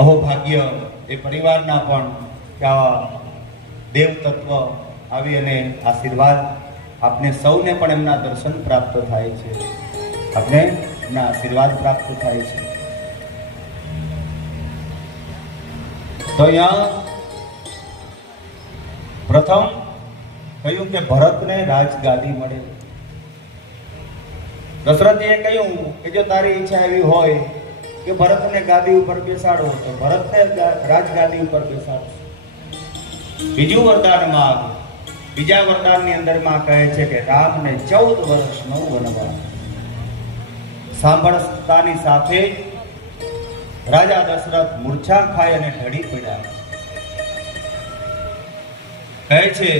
અહોભાગ્ય એ પરિવારના પણ કે આવા દેવ તત્વ આવી અને આશીર્વાદ આપને સૌને પણ એમના દર્શન પ્રાપ્ત થાય છે, આપને એમના આશીર્વાદ પ્રાપ્ત થાય છે. તો અહીંયા પ્રથમ કહ્યું કે ભરતને રાજગાદી મળે. દશરથજીએ કહ્યું કે જો તારી ઈચ્છા એવી હોય કે ભરતને ગાદી ઉપર બેસાડો તો ભરતને રાજગાદી ઉપર બેસાડો. બીજું વરદાન માંગ. બીજા વરદાનની અંદરમાં કહે છે કે રામને 14 વર્ષનો વનવાસ. સાંભળતાની સાથે રાજા દશરથ મૂર્છા ખાઈ અને ઢળી પડ્યા. કહે છે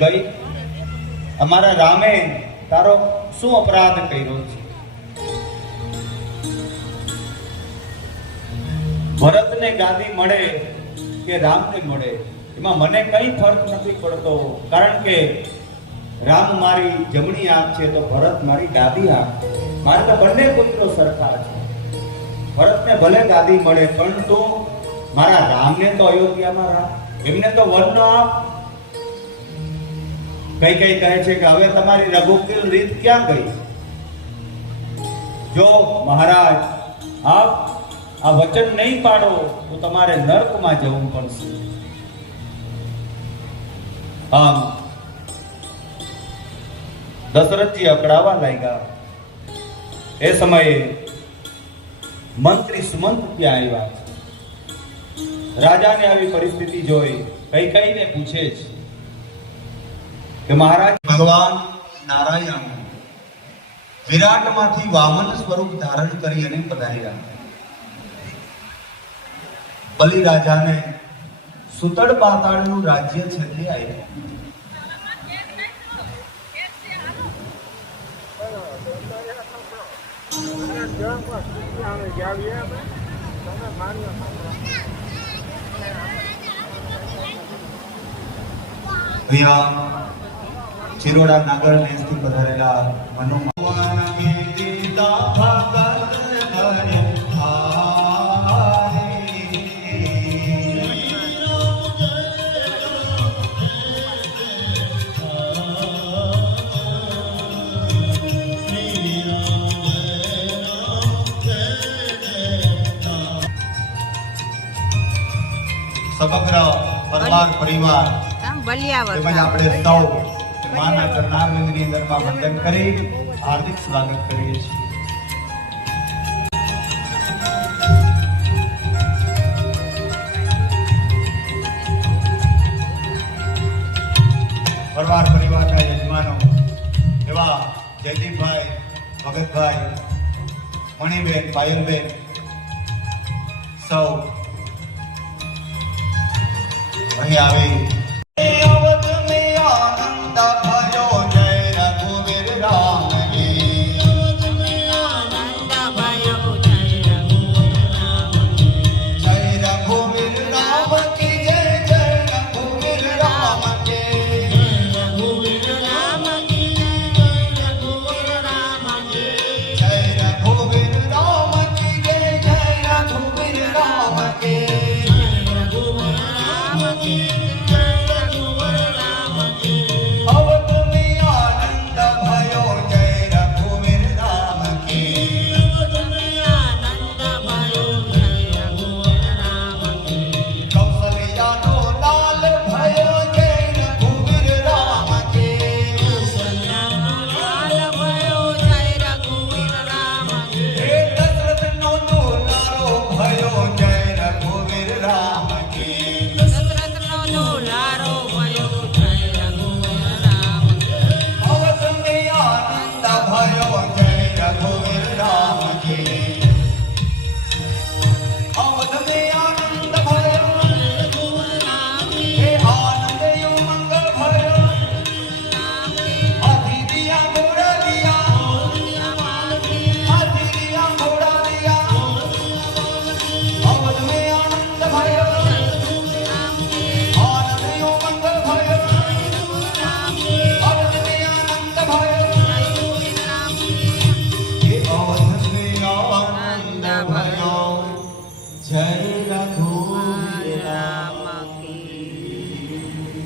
કઈ અમારા રામે તારો શું અપરાધ કર્યો છે? ભરતને ગાદી મળે કે રામને મળે એમાં મને કઈ ફરક નથી પડતો, કારણ કે રામ મારી જમણી આંખ છે તો ભરત મારી ડાબી આંખ. મારે તો બંને પુત્રો સરખા છે. ભરતને ભલે ગાદી મળે પરંતુ મારા રામને તો અયોધ્યામાં રાખ, એમને તો વન આપ. કઈ કહે છે કે હવે તમારી રઘુકુલ રીત ક્યાં ગઈ? જો મહારાજ આપ આ વચન નહીં પાડો તો તમારે નરકમાં જવું પડશે. આમ દશરથજી અકળાવા લાગ્યા. એ સમયે મંત્રી સુમંત ત્યાં આવ્યા. રાજાને આવી પરિસ્થિતિ જોઈ કઈને પૂછે છે કે મહારાજ ભગવાન નારાયણ વિરાટમાંથી વામન સ્વરૂપ ધારણ કરી અને પધાર્યા. બલિ રાજાને સુતળ પાતાળનું રાજ્ય છે તે આવ્યું. ચિરોડા નાગર નેસથી પધારેલા સમગ્ર પરવાર પરિવાર તેમજ આપણે સૌ માના ચરણારવિંદની અંદરમાં વંદન કરી હાર્દિક સ્વાગત કરીએ છીએ. પરવાર પરિવારના યજમાનો એવા જયદીપભાઈ, ભગતભાઈ, મણિબેન, પાયલબેન સૌ અહીં આવી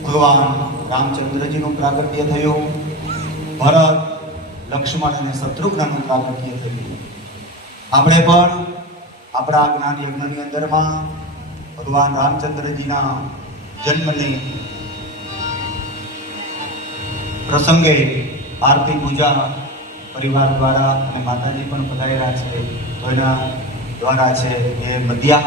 ભગવાન રામચંદ્રજીનું પ્રાગટ્ય થયું, ભરત, લક્ષ્મણ અને શત્રુઘ્નનું પ્રાગટ્ય થયું. આપણે પણ આપણા જ્ઞાન યજ્ઞની અંદરમાં ભગવાન રામચંદ્રજીના જન્મને પ્રસંગે આરતી પૂજા પરિવાર દ્વારા અને માતાજી પણ પધારેલા છે તો એના દ્વારા છે એ મધ્યા